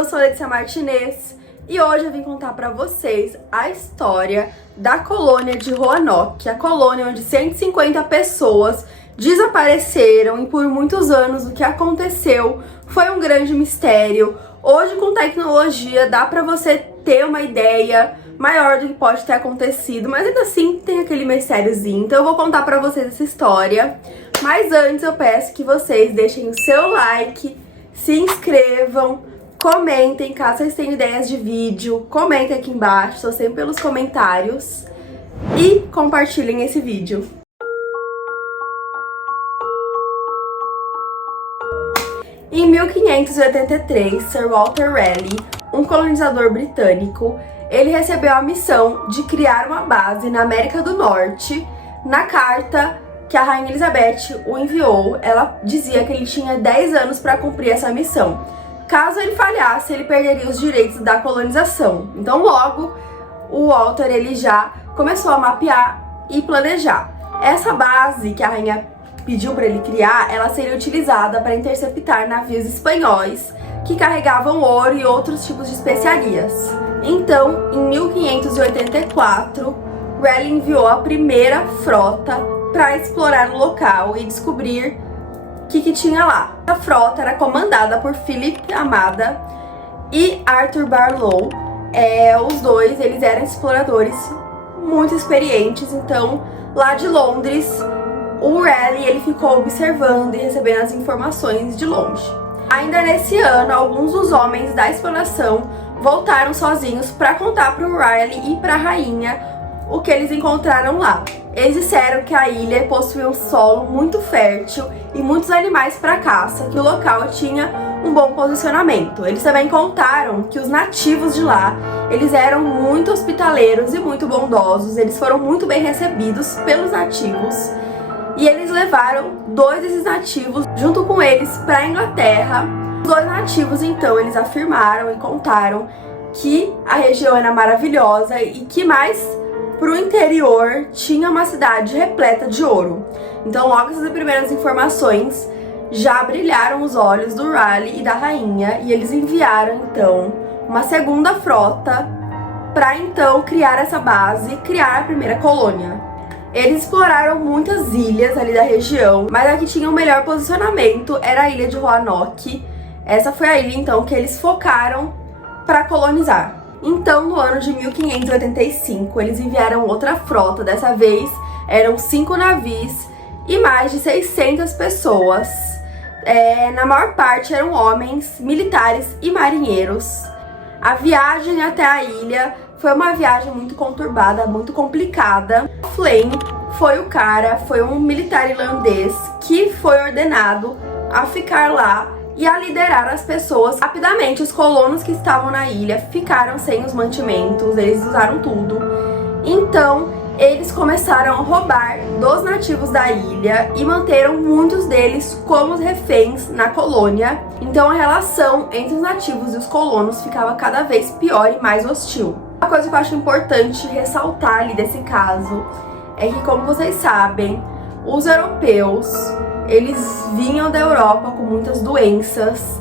eu sou Letícia Martinez e hoje eu vim contar pra vocês a história da colônia de Roanoke, a colônia onde 150 pessoas desapareceram e por muitos anos o que aconteceu foi um grande mistério. Hoje, com tecnologia, dá pra você ter uma ideia maior do que pode ter acontecido, mas ainda assim tem aquele mistériozinho. Então eu vou contar pra vocês essa história. Mas antes eu peço que vocês deixem o seu like, se inscrevam, comentem caso vocês tenham ideias de vídeo, comentem aqui embaixo, estou sempre pelos comentários, e compartilhem esse vídeo. Em 1583, Sir Walter Raleigh, um colonizador britânico, ele recebeu a missão de criar uma base na América do Norte. Na carta que a Rainha Elizabeth o enviou, ela dizia que ele tinha 10 anos para cumprir essa missão. Caso ele falhasse, ele perderia os direitos da colonização. Então logo, o Walter ele já começou a mapear e planejar. Essa base que a rainha pediu para ele criar, ela seria utilizada para interceptar navios espanhóis que carregavam ouro e outros tipos de especiarias. Então, em 1584, Raleigh enviou a primeira frota para explorar o local e descobrir o que tinha lá. A frota era comandada por Philip Armada e Arthur Barlow. Os dois, eles eram exploradores muito experientes. Então, lá de Londres, o Raleigh ele ficou observando e recebendo as informações de longe. Ainda nesse ano, alguns dos homens da exploração voltaram sozinhos para contar para o Raleigh e para a rainha o que eles encontraram lá. Eles disseram que a ilha possuía um solo muito fértil e muitos animais para caça, que o local tinha um bom posicionamento. Eles também contaram que os nativos de lá, eles eram muito hospitaleiros e muito bondosos. Eles foram muito bem recebidos pelos nativos e eles levaram 2 desses nativos junto com eles para a Inglaterra. Os 2 nativos, então, eles afirmaram e contaram que a região era maravilhosa e que mais pro interior tinha uma cidade repleta de ouro. Então, logo essas primeiras informações já brilharam os olhos do Raleigh e da rainha e eles enviaram então uma segunda frota para então criar essa base e criar a primeira colônia. Eles exploraram muitas ilhas ali da região, mas a que tinha o melhor posicionamento era a ilha de Roanoke. Essa foi a ilha então que eles focaram para colonizar. Então, no ano de 1585, eles enviaram outra frota. Dessa vez, eram 5 navios e mais de 600 pessoas. Na maior parte eram homens, militares e marinheiros. A viagem até a ilha foi uma viagem muito conturbada, muito complicada. Flame foi um militar irlandês que foi ordenado a ficar lá e a liderar as pessoas. Rapidamente, os colonos que estavam na ilha ficaram sem os mantimentos, eles usaram tudo. Então, eles começaram a roubar dos nativos da ilha e manteram muitos deles como reféns na colônia. Então, a relação entre os nativos e os colonos ficava cada vez pior e mais hostil. Uma coisa que eu acho importante ressaltar ali desse caso é que, como vocês sabem, os europeus eles vinham da Europa com muitas doenças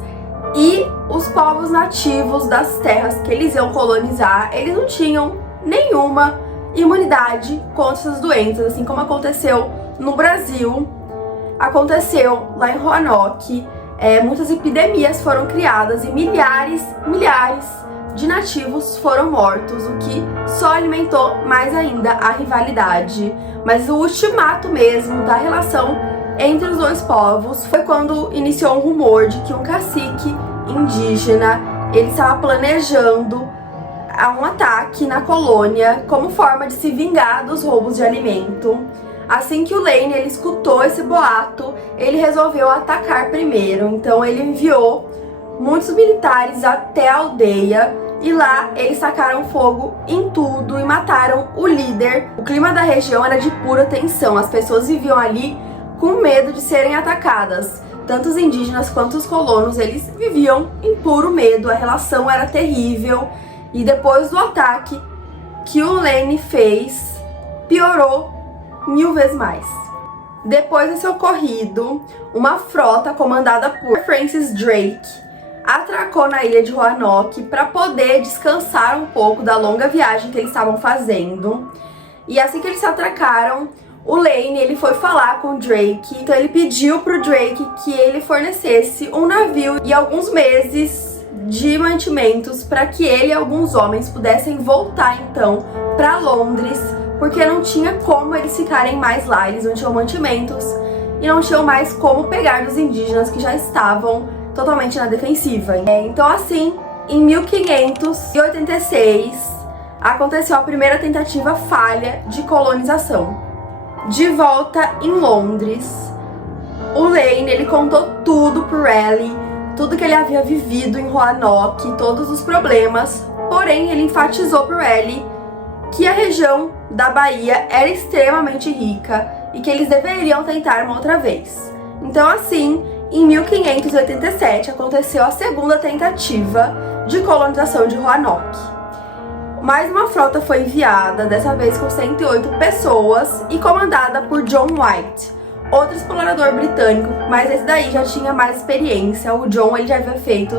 e os povos nativos das terras que eles iam colonizar, eles não tinham nenhuma imunidade contra essas doenças, assim como aconteceu no Brasil, aconteceu lá em Roanoke. Muitas epidemias foram criadas e milhares de nativos foram mortos, o que só alimentou mais ainda a rivalidade. Mas o ultimato mesmo da relação entre os 2 povos foi quando iniciou um rumor de que um cacique indígena ele estava planejando um ataque na colônia como forma de se vingar dos roubos de alimento. Assim que o Lane ele escutou esse boato, ele resolveu atacar primeiro. Então ele enviou muitos militares até a aldeia e lá eles tacaram fogo em tudo e mataram o líder. O clima da região era de pura tensão, as pessoas viviam ali com medo de serem atacadas. Tanto os indígenas quanto os colonos, eles viviam em puro medo, a relação era terrível. E depois do ataque que o Lane fez, piorou 1000 vezes mais. Depois desse ocorrido, uma frota comandada por Francis Drake atracou na ilha de Roanoke para poder descansar um pouco da longa viagem que eles estavam fazendo. E assim que eles se atracaram, o Lane, ele foi falar com o Drake. Então ele pediu pro Drake que ele fornecesse um navio e alguns meses de mantimentos para que ele e alguns homens pudessem voltar então para Londres, porque não tinha como eles ficarem mais lá, eles não tinham mantimentos e não tinham mais como pegar dos indígenas que já estavam totalmente na defensiva. Então assim, em 1586, aconteceu a primeira tentativa falha de colonização. De volta em Londres, o Lane, ele contou tudo pro Raleigh, tudo que ele havia vivido em Roanoke, todos os problemas, porém ele enfatizou pro Raleigh que a região da Bahia era extremamente rica e que eles deveriam tentar uma outra vez. Então assim, em 1587 aconteceu a segunda tentativa de colonização de Roanoke. Mais uma frota foi enviada, dessa vez com 108 pessoas e comandada por John White, outro explorador britânico, mas esse daí já tinha mais experiência. O John, ele já havia feito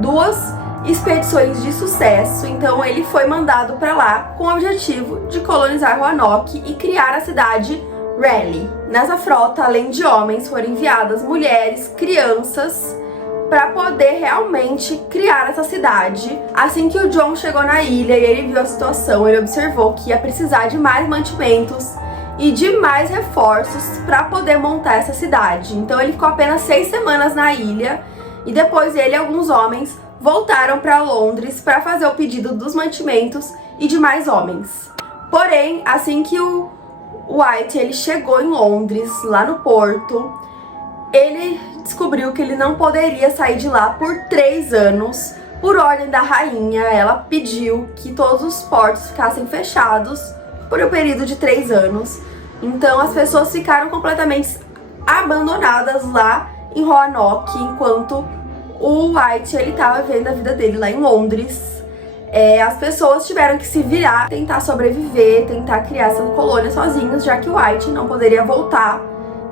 2 expedições de sucesso, então ele foi mandado para lá com o objetivo de colonizar Roanoke e criar a cidade Raleigh. Nessa frota, além de homens, foram enviadas mulheres, crianças, para poder realmente criar essa cidade. Assim que o John chegou na ilha e ele viu a situação, ele observou que ia precisar de mais mantimentos e de mais reforços para poder montar essa cidade. Então ele ficou apenas 6 semanas na ilha e depois ele e alguns homens voltaram para Londres para fazer o pedido dos mantimentos e de mais homens. Porém, assim que o White ele chegou em Londres, lá no porto, ele descobriu que ele não poderia sair de lá por 3 anos. Por ordem da rainha, ela pediu que todos os portos ficassem fechados por um período de 3 anos. Então as pessoas ficaram completamente abandonadas lá em Roanoke, enquanto o White ele estava vivendo a vida dele lá em Londres. As pessoas tiveram que se virar, tentar sobreviver, tentar criar essa colônia sozinhos, já que o White não poderia voltar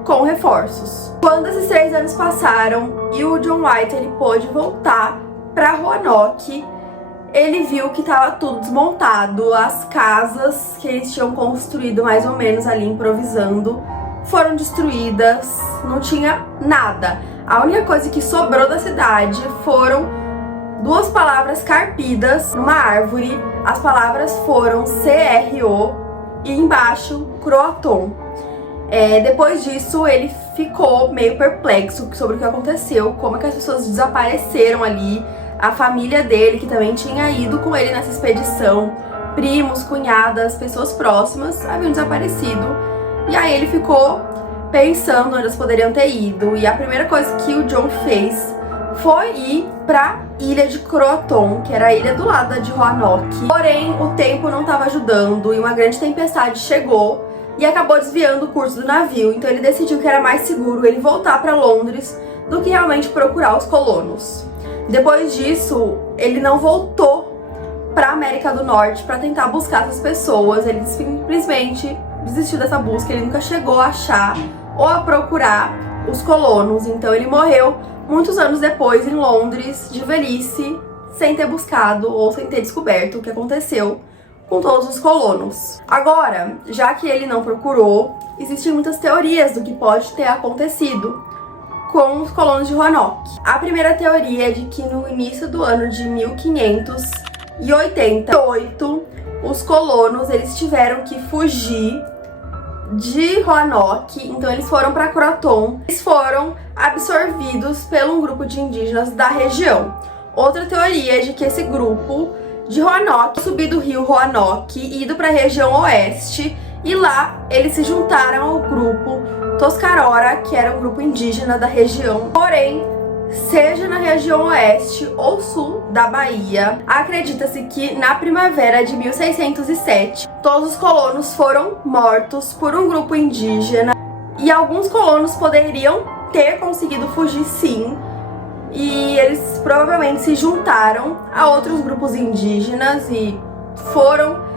com reforços. Quando esses 3 anos passaram e o John White ele pôde voltar para Roanoke, ele viu que estava tudo desmontado. As casas que eles tinham construído mais ou menos ali improvisando foram destruídas, não tinha nada. A única coisa que sobrou da cidade foram 2 palavras carpidas numa árvore. As palavras foram CRO e embaixo Croton. Depois disso, ele ficou meio perplexo sobre o que aconteceu, como é que as pessoas desapareceram ali. A família dele, que também tinha ido com ele nessa expedição, primos, cunhadas, pessoas próximas, haviam desaparecido. E aí ele ficou pensando onde eles poderiam ter ido. E a primeira coisa que o John fez foi ir pra ilha de Croton, que era a ilha do lado de Roanoke. Porém, o tempo não estava ajudando e uma grande tempestade chegou e acabou desviando o curso do navio. Então ele decidiu que era mais seguro ele voltar para Londres do que realmente procurar os colonos. Depois disso, ele não voltou para a América do Norte para tentar buscar essas pessoas. Ele simplesmente desistiu dessa busca, ele nunca chegou a achar ou a procurar os colonos. Então ele morreu muitos anos depois em Londres, de velhice, sem ter buscado ou sem ter descoberto o que aconteceu com todos os colonos. Agora, já que ele não procurou, existem muitas teorias do que pode ter acontecido com os colonos de Roanoke. A primeira teoria é de que no início do ano de 1588, os colonos eles tiveram que fugir de Roanoke, então eles foram para Croton. Eles foram absorvidos por um grupo de indígenas da região. Outra teoria é de que esse grupo de Roanoke subiu do rio Roanoke e ido para a região oeste, e lá eles se juntaram ao grupo Toscarora, que era um grupo indígena da região. Porém, seja na região oeste ou sul da Bahia, acredita-se que na primavera de 1607, todos os colonos foram mortos por um grupo indígena e alguns colonos poderiam ter conseguido fugir sim, e eles provavelmente se juntaram a outros grupos indígenas e foram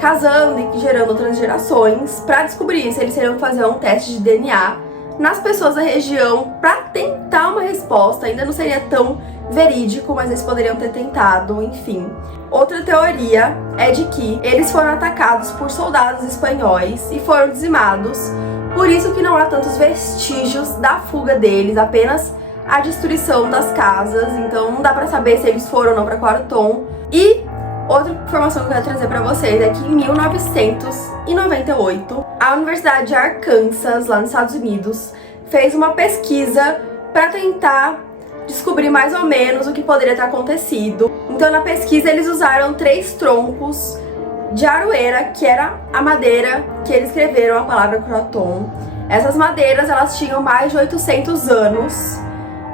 casando e gerando outras gerações para descobrir se eles iriam fazer um teste de DNA nas pessoas da região para tentar uma resposta. Ainda não seria tão verídico, mas eles poderiam ter tentado, enfim. Outra teoria é de que eles foram atacados por soldados espanhóis e foram dizimados, por isso que não há tantos vestígios da fuga deles, apenas a destruição das casas, então não dá pra saber se eles foram ou não pra Cuaraton. E outra informação que eu quero trazer pra vocês é que em 1998, a Universidade de Arkansas, lá nos Estados Unidos, fez uma pesquisa pra tentar descobrir mais ou menos o que poderia ter acontecido. Então na pesquisa eles usaram 3 troncos de aroeira, que era a madeira que eles escreveram a palavra Croton. Essas madeiras, elas tinham mais de 800 anos.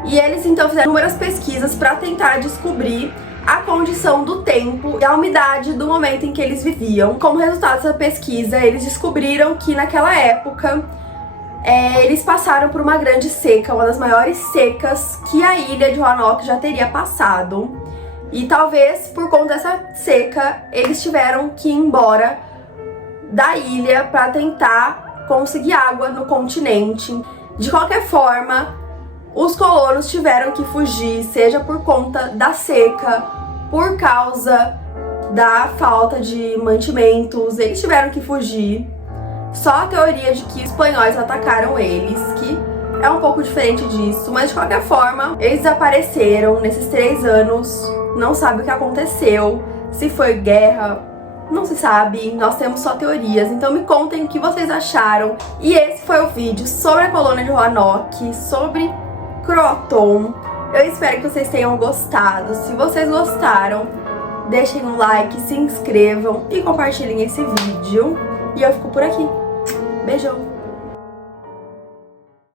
E eles então fizeram inúmeras pesquisas para tentar descobrir a condição do tempo e a umidade do momento em que eles viviam. Como resultado dessa pesquisa, eles descobriram que naquela época eles passaram por uma grande seca, uma das maiores secas que a ilha de Roanoke já teria passado. E talvez por conta dessa seca, eles tiveram que ir embora da ilha para tentar conseguir água no continente. De qualquer forma, os colonos tiveram que fugir, seja por conta da seca, por causa da falta de mantimentos, eles tiveram que fugir. Só a teoria de que os espanhóis atacaram eles, que é um pouco diferente disso, mas de qualquer forma, eles desapareceram nesses 3 anos, não sabe o que aconteceu, se foi guerra, não se sabe, nós temos só teorias, então me contem o que vocês acharam. E esse foi o vídeo sobre a colônia de Roanoke, sobre Croton. Eu espero que vocês tenham gostado. Se vocês gostaram, deixem um like, se inscrevam e compartilhem esse vídeo. E eu fico por aqui. Beijão!